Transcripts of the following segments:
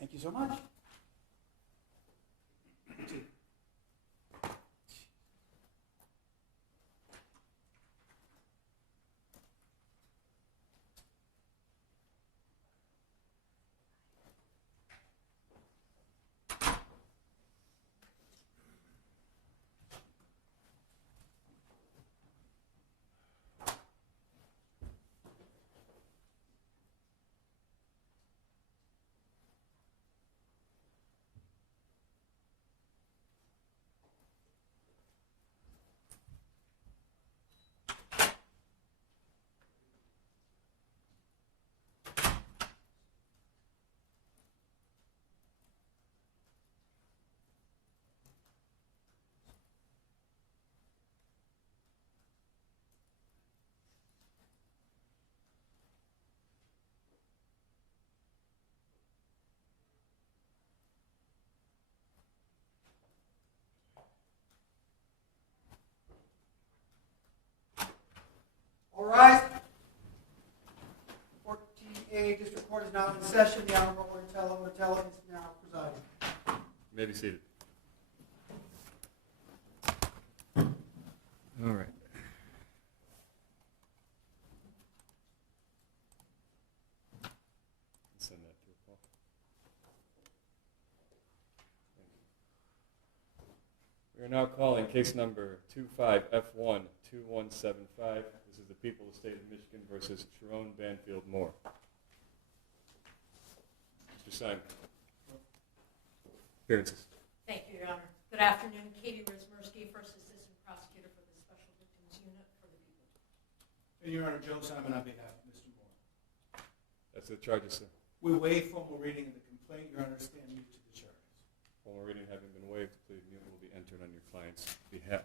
Thank you so much. All right. 14A District Court is now in session. The Honorable Ortella is now presiding. You may be seated. All right. Send that to Paul. We are now calling case number 25F12175. This is the people of the state of Michigan versus Sherrone Moore. Mr. Simon. Appearances. Thank you, Your Honor. Good afternoon. Katie Rizmersky, First Assistant Prosecutor for the Special Victims Unit for the People. And Your Honor, Joe Simon on behalf of Mr. Moore. That's the charges, sir. We waive formal reading of the complaint. Your Honor, stand mute to the charges. Formal reading having been waived, plea of mute will be entered on your client's behalf.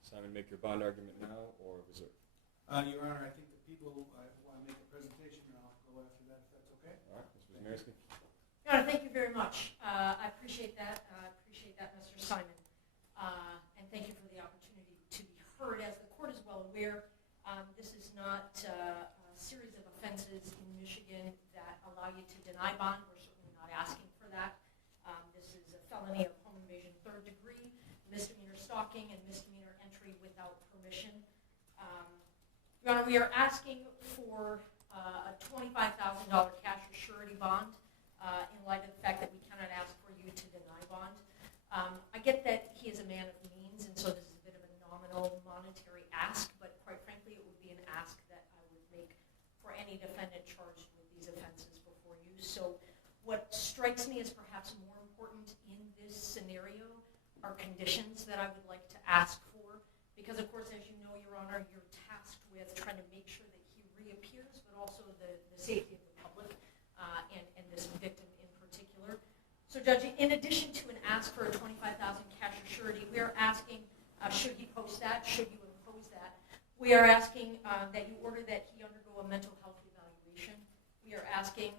Simon, make your bond argument now or reserve? Your Honor, I think the people want to make a presentation, and I'll go after that if that's okay. All right, Ms. Wisniewski. Your Honor, thank you very much. I appreciate that. Mr. Simon. And thank you for the opportunity to be heard. As the court is well aware, this is not a series of offenses in Michigan that allow you to deny bond. We're certainly not asking for that. This is a felony of home invasion third degree, misdemeanor stalking, and misdemeanor entry without permission. Your Honor, we are asking for a $25,000 cash or surety bond in light of the fact that we cannot ask for you to deny bond. I get that he is a man of means, and so this is a bit of a nominal monetary ask, but quite frankly, it would be an ask that I would make for any defendant charged with these offenses before you. So what strikes me as perhaps more important in this scenario are conditions that I would like to ask for, because of course, as you know, Your Honor, you're tasked with trying to make sure that he reappears, but also the safety of the public and this victim in particular. So, Judge, in addition to an ask for a $25,000 cash or surety, we are asking, should he post that? Should you impose that? We are asking that you order that he undergo a mental health evaluation. We are asking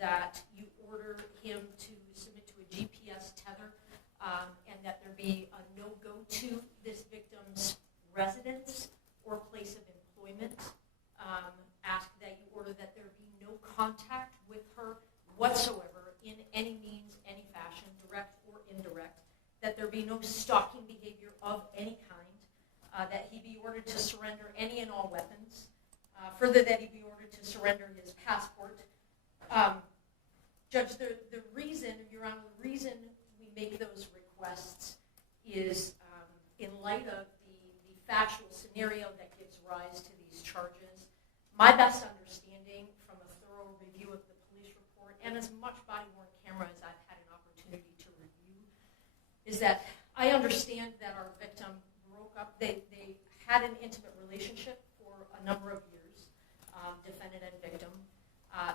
that you order him to submit to a GPS tether and that there be a no-go to this victim's residence or place of employment. Ask that you order that there be no contact with her whatsoever in any means, any fashion, direct or indirect, that there be no stalking behavior of any kind, that he be ordered to surrender any and all weapons, further that he be ordered to surrender his passport. Judge, the reason, Your Honor, the reason we make those requests is in light of the factual scenario that gives rise to these charges. My best understanding from a thorough review of the police report and as much body-worn camera as I've had an opportunity to review is that I understand that our victim broke up. They had an intimate relationship for a number of years, defendant and victim,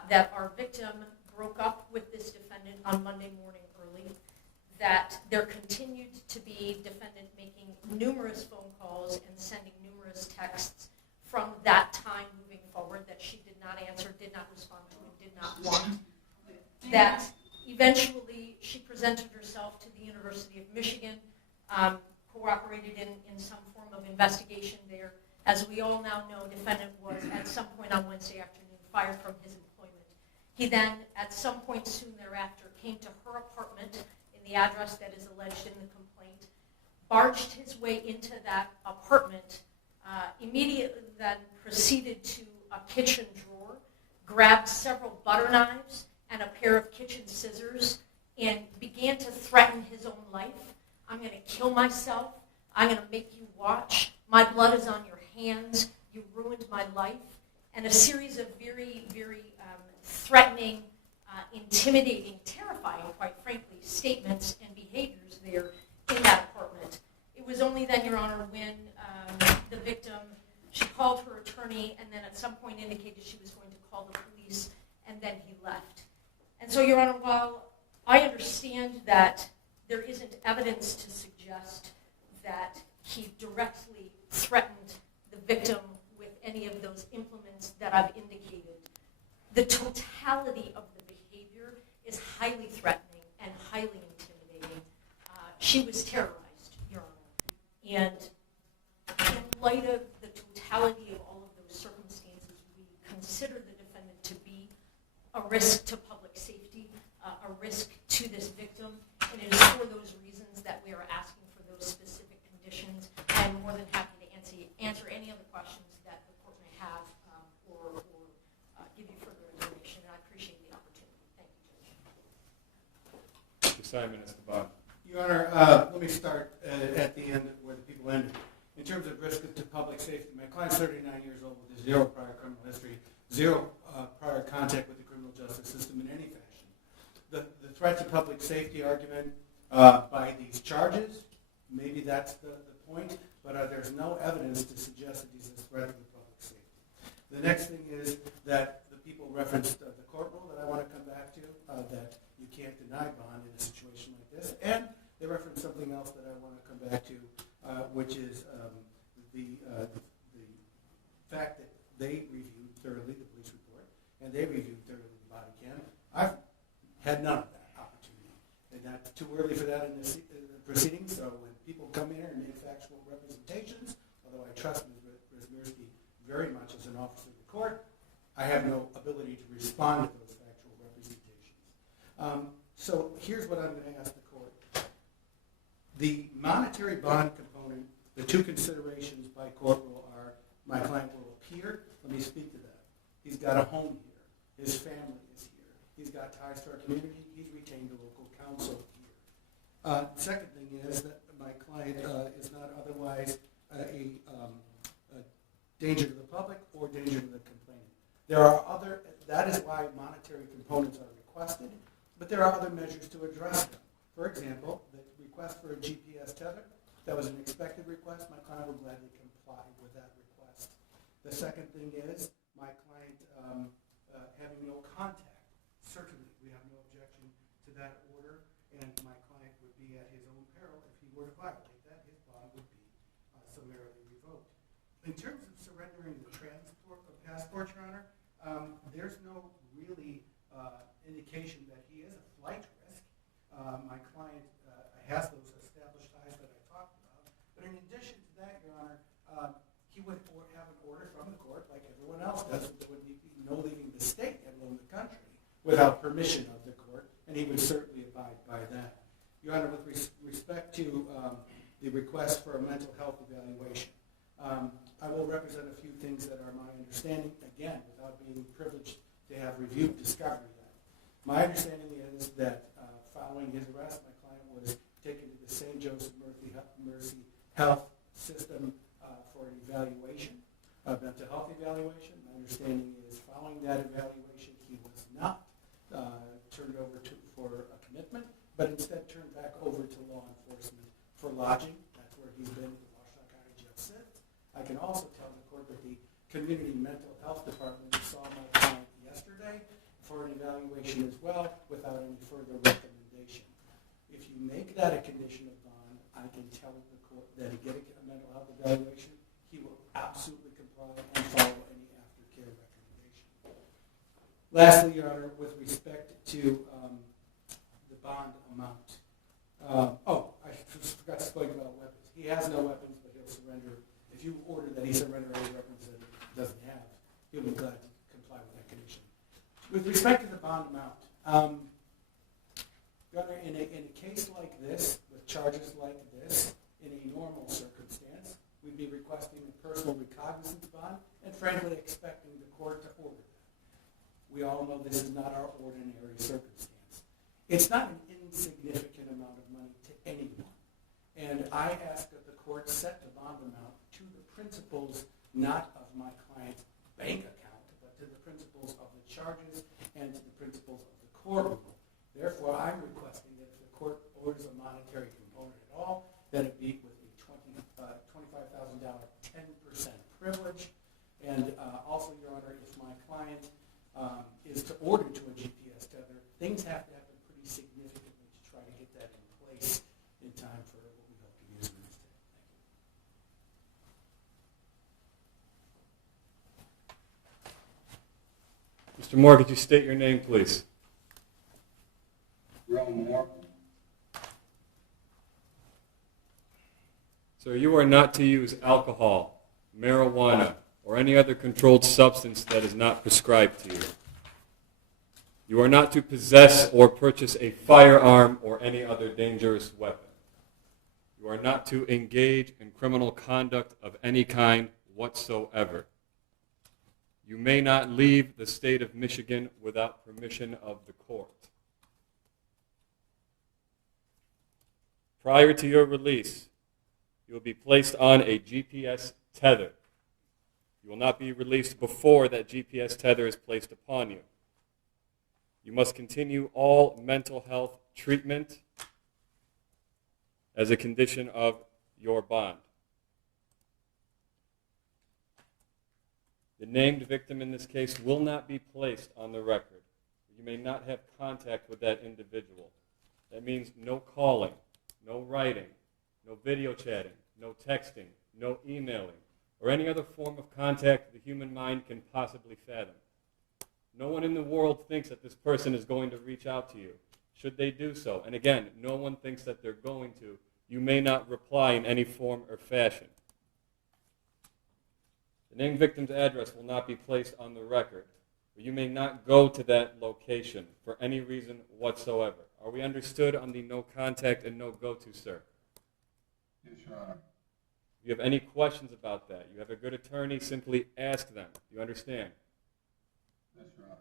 that our victim broke up with this defendant on Monday morning early, that there continued to be defendant making numerous phone calls and sending numerous texts from that time moving forward that she did not answer, did not respond to, and did not want. That eventually she presented herself to the University of Michigan, cooperated in some form of investigation there. As we all now know, defendant was at some point on Wednesday afternoon fired from his employment. He then, at some point soon thereafter, came to her apartment in the address that is alleged in the complaint, barged his way into that apartment, immediately then proceeded to a kitchen drawer, grabbed several butter knives and a pair of kitchen scissors, and began to threaten his own life. I'm going to kill myself. I'm going to make you watch. My blood is on your hands. You ruined my life. And a series of very, very threatening, intimidating, terrifying, quite frankly, statements and behaviors there in that apartment. It was only then, Your Honor, when the victim, she called her attorney and then at some point indicated she was going to call the police, and then he left. And so, Your Honor, while I understand that there isn't evidence to suggest that he directly threatened the victim with any of those implements that I've indicated, the totality of the behavior is highly threatening and highly intimidating. She was terrorized, Your Honor. And in light of the totality of all of those circumstances, we consider the defendant to be a risk to public safety, a risk to this victim, and it is for those reasons that we are asking for those specific conditions. I'm more than happy to answer any other questions that the court may have or give you further information, and I appreciate the opportunity. Thank you, Judge. Mr. Simon is the bond. Your Honor, let me start at the end where the people ended. In terms of risk to public safety, my client's 39 years old with zero prior criminal history, zero prior contact with the criminal justice system in any fashion. The threat to public safety argument by these charges, maybe that's the point, but there's no evidence to suggest that he's a threat to the public safety. The next thing is that the people referenced the court rule that I want to come back to, that you can't deny bond in a situation like this, and they referenced something else that I want to come back to, which is the fact that they reviewed thoroughly the police report, and they reviewed thoroughly the body cam. I've had none of that opportunity, and that's too early for that in the proceeding, so when people come here and make factual representations, although I trust Ms. Rizmirsky very much as an officer of the court, I have no ability to respond to those factual representations. So here's what I'm going to ask the court. The monetary bond component, the two considerations by court rule are, my client will appear. Let me speak to that. He's got a home here. His family is here. He's got ties to our community. He's retained a local counsel here. Second thing is that my client is not otherwise a danger to the public or danger to the complainant. That is why monetary components are requested, but there are other measures to address them. For example, the request for a GPS tether, that was an expected request. My client will gladly comply with that request. The second thing is my client having no contact. Certainly, we have no objection to that order, and my client would be at his own peril if he were to violate that. His bond would be summarily revoked. In terms of surrendering the passport, Your Honor, there's no really indication that he is a flight risk. My client has those established ties that I talked about. But in addition to that, Your Honor, he would have an order from the court, like everyone else does. There would be no leaving the state, let alone the country, without permission of the court, and he would certainly abide by that. Your Honor, with respect to the request for a mental health evaluation, I will represent a few things that are my understanding, again, without being privileged to have reviewed discovery yet. My understanding is that following his arrest, my client was taken to the St. Joseph Mercy Health System for an evaluation, a mental health evaluation. My understanding is following that evaluation, he was not turned over for a commitment, but instead turned back over to law enforcement for lodging. That's where he's been at the Washtenaw County Jail since. I can also tell the court that the Community Mental Health Department saw my client yesterday for an evaluation as well without any further recommendation. If you make that a condition of bond, I can tell the court that he get a mental health evaluation, he will absolutely comply and follow any aftercare recommendation. Lastly, Your Honor, with respect to the bond amount. I forgot to speak about weapons. He has no weapons, but he'll surrender. If you order that he surrender any weapons that he doesn't have, he'll be glad to comply with that condition. With respect to the bond amount, Your Honor, in a case like this, with charges like this, in a normal circumstance, we'd be requesting a personal recognizance bond and frankly expecting the court to order that. We all know this is not our ordinary circumstance. It's not an insignificant amount of money to anyone. And I ask that the court set the bond amount to the principles not of my client's bank account, but to the principles of the charges and to the principles of the courtroom. Therefore, I'm requesting that if the court orders a monetary component at all, that it be with a $25,000 10% privilege. And also, Your Honor, if my client is to order to a GPS tether, things have to happen pretty significantly to try to get that in place in time for what we hope to use in this day. Mr. Moore, could you state your name, please? Sherrone Moore. Sir, you are not to use alcohol, marijuana, or any other controlled substance that is not prescribed to you. You are not to possess or purchase a firearm or any other dangerous weapon. You are not to engage in criminal conduct of any kind whatsoever. You may not leave the state of Michigan without permission of the court. Prior to your release, you will be placed on a GPS tether. You will not be released before that GPS tether is placed upon you. You must continue all mental health treatment as a condition of your bond. The named victim in this case will not be placed on the record. You may not have contact with that individual. That means no calling, no writing, no video chatting, no texting, no emailing, or any other form of contact the human mind can possibly fathom. No one in the world thinks that this person is going to reach out to you. Should they do so, and again, no one thinks that they're going to, you may not reply in any form or fashion. The named victim's address will not be placed on the record, but you may not go to that location for any reason whatsoever. Are we understood on the no contact and no go-to, sir? Yes, Your Honor. If you have any questions about that, you have a good attorney, simply ask them. You understand? Yes, Your Honor.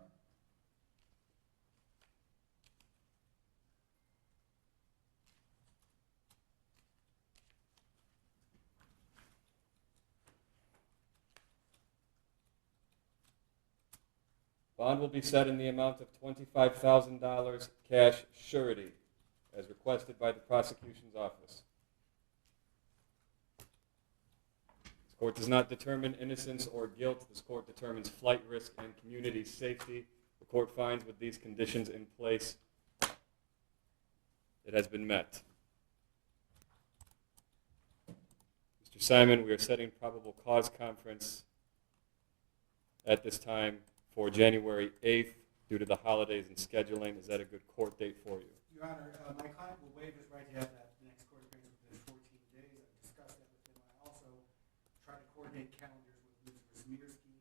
Bond will be set in the amount of $25,000 cash surety, as requested by the prosecution's office. This court does not determine innocence or guilt. This court determines flight risk and community safety. The court finds with these conditions in place, it has been met. Mr. Simon, we are setting probable cause conference at this time for January 8th due to the holidays and scheduling. Is that a good court date for you? Your Honor, my client will waive his right to have that next court appearance within 14 days. I've discussed that with him. I also try to coordinate calendars with Ms. Wismierski.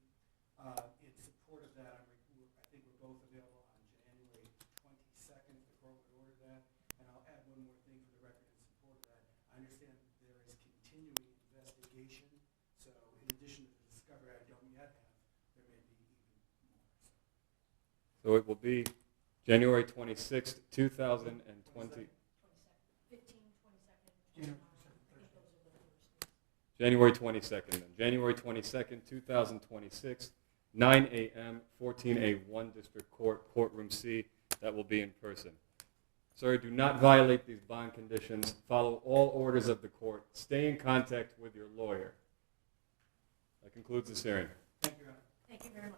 In support of that, I think we're both available on January 22nd. The court would order that. And I'll add one more thing for the record in support of that. I understand that there is continuing investigation. So in addition to the discovery I don't yet have, there may be even more. So it will be January 26th, 2020. 22nd, 15, 22nd. January 22nd then. January 22nd, 2026, 9 a.m., 14A1 District Court, Courtroom C. That will be in person. Sir, do not violate these bond conditions. Follow all orders of the court. Stay in contact with your lawyer. That concludes this hearing. Thank you, Your Honor. Thank you very much.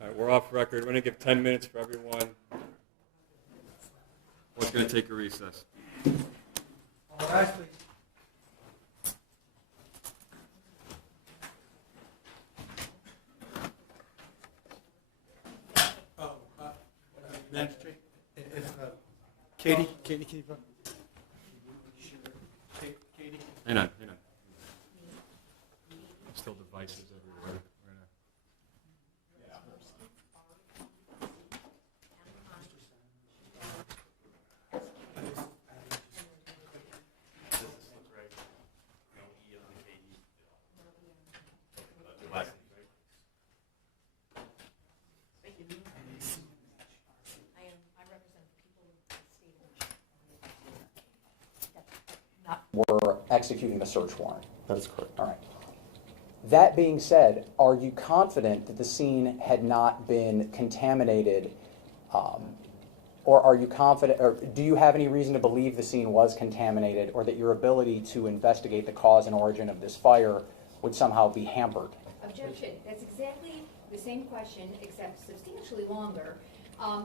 All right, we're off record. We're going to give 10 minutes for everyone. We're going to take a recess. All rise, please. Magistrate, if Katie, can you? Katie. Hang on. mice is everywhere. We're gonna, I represent the people of the state of Michigan. Not Were executing the search warrant. That is correct. All right. That being said, are you confident that the scene had not been contaminated, or are you confident, or do you have any reason to believe the scene was contaminated, or that your ability to investigate the cause and origin of this fire would somehow be hampered? Objection. That's exactly the same question, except substantially longer,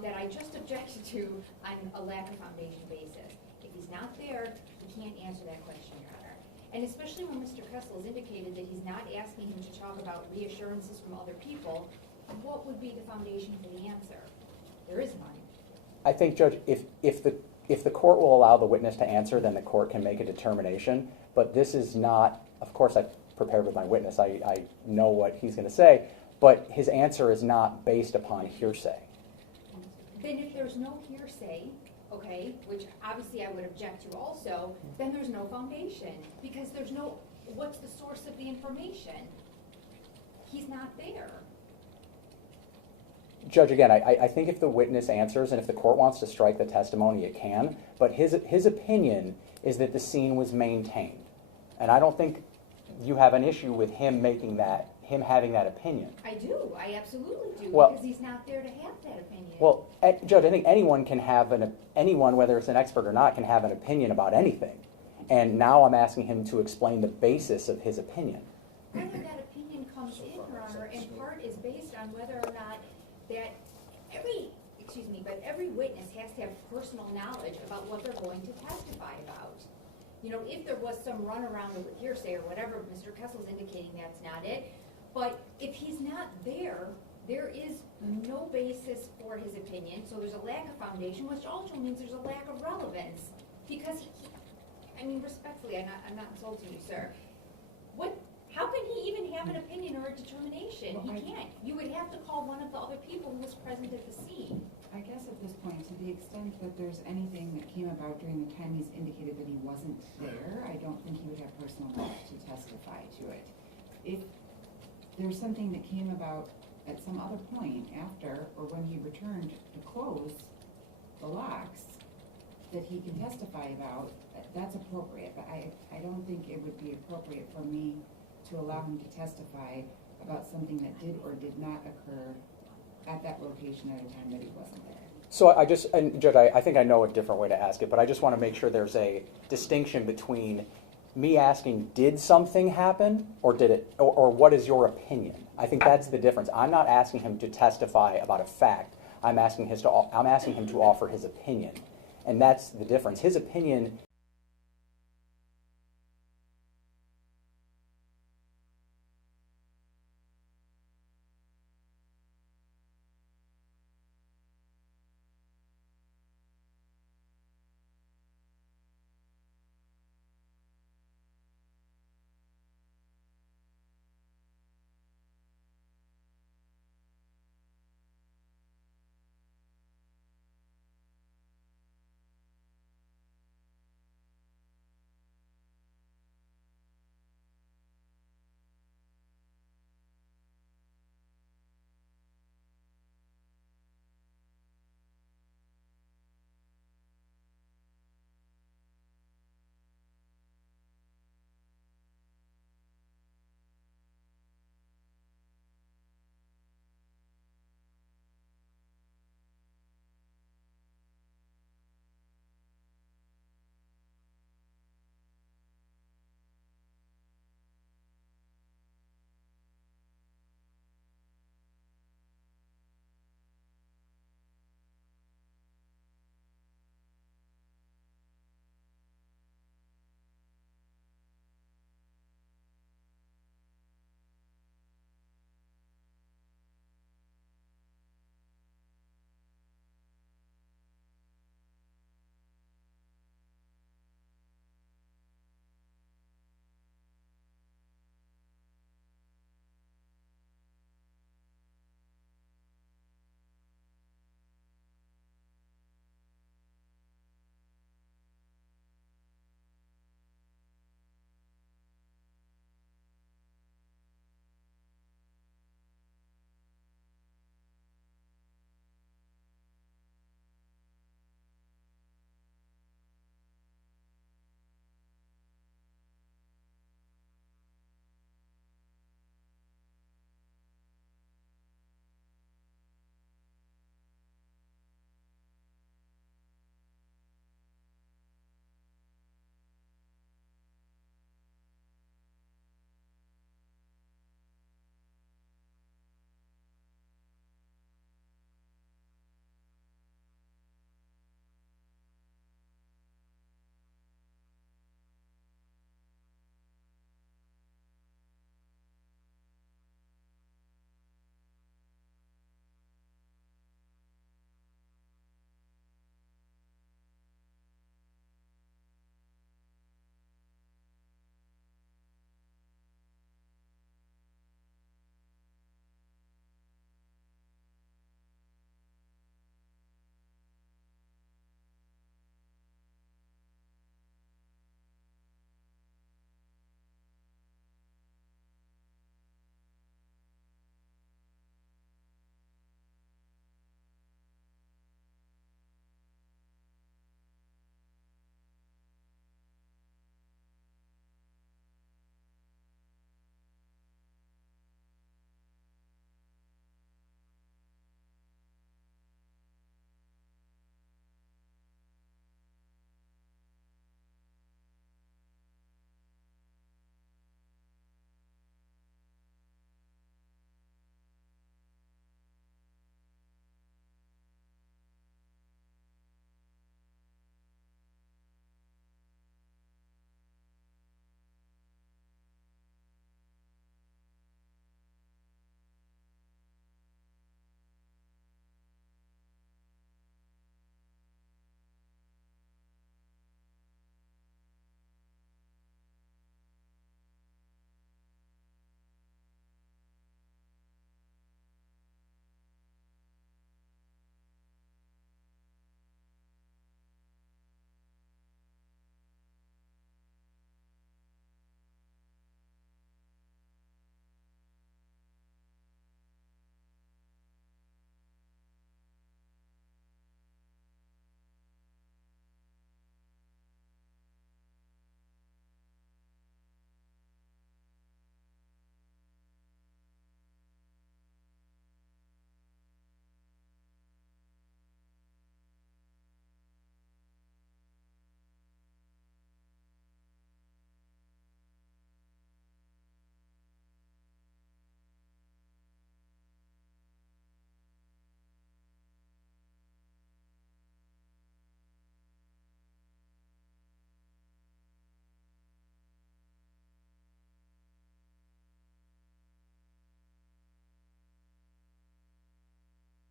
that I just objected to on a lack of foundation basis. If he's not there, he can't answer that question, Your Honor. And especially when Mr. Kessel has indicated that he's not asking him to talk about reassurances from other people, what would be the foundation for the answer? There is none. I think, Judge, if the court will allow the witness to answer, then the court can make a determination. But this is not, of course, I prepared with my witness. I know what he's going to say, but his answer is not based upon hearsay. Then if there's no hearsay, okay, which obviously I would object to also, then there's no foundation, because there's no, what's the source of the information? He's not there. Judge, again, I think if the witness answers and if the court wants to strike the testimony, it can. But his opinion is that the scene was maintained. And I don't think you have an issue with him having that opinion. I do, I absolutely do, Well- because he's not there to have that opinion. Well, Judge, I think anyone can have anyone, whether it's an expert or not, can have an opinion about anything. And now I'm asking him to explain the basis of his opinion. Whether that opinion comes in, Your Honor, in part is based on whether or not that every witness has to have personal knowledge about what they're going to testify about. You know, if there was some runaround with hearsay or whatever, Mr. Kessel's indicating that's not it. But if he's not there, there is no basis for his opinion, so there's a lack of foundation, which also means there's a lack of relevance. Because I mean, respectfully, I'm not insulting you, sir. How can he even have an opinion or a determination? He can't. You would have to call one of the other people who was present at the scene. I guess at this point, to the extent that there's anything that came about during the time he's indicated that he wasn't there, I don't think he would have personal knowledge to testify to it. If there's something that came about at some other point after or when he returned to close the locks that he can testify about, that's appropriate. But I don't think it would be appropriate for me to allow him to testify about something that did or did not occur at that location at a time that he wasn't there. So and Judge, I think I know a different way to ask it, but I just want to make sure there's a distinction between me asking, did something happen, or did it, or what is your opinion? I think that's the difference. I'm not asking him to testify about a fact. I'm asking him to offer his opinion, and that's the difference. His opinion